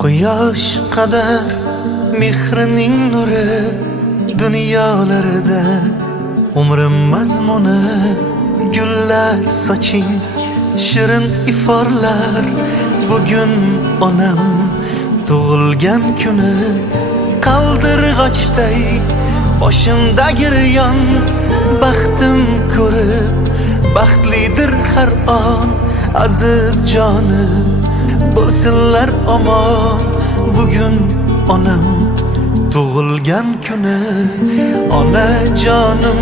Quyosh qadar mehrining nuri dunyolarda umrim mazmuni gullar soching shirin iforlar. Bugun onam tug'ilgan kuni qaldirg'ochday boshimda giryon. Baxtim ko'rib baxtlidir har on aziz jonim bo'lsinlar omon. Bugun onam tug'ilgan kuni ona jonim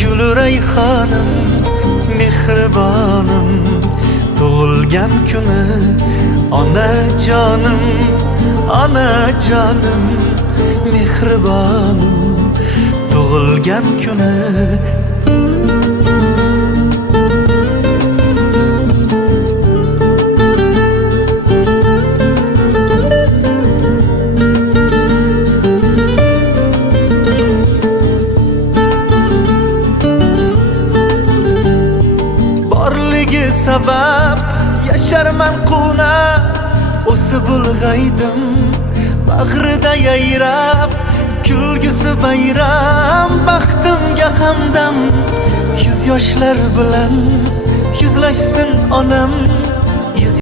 guli rayhonim mehribonim. Tug'ilgan kuni ona jonim mehribonim. Tug'ilgan kuni sabab yasharman quna o'sib ulg'aydim bag'rida yayrab kulgisi bayram. Baxtimga hamdam yuz yoshlar bilan yuzlashsin onam.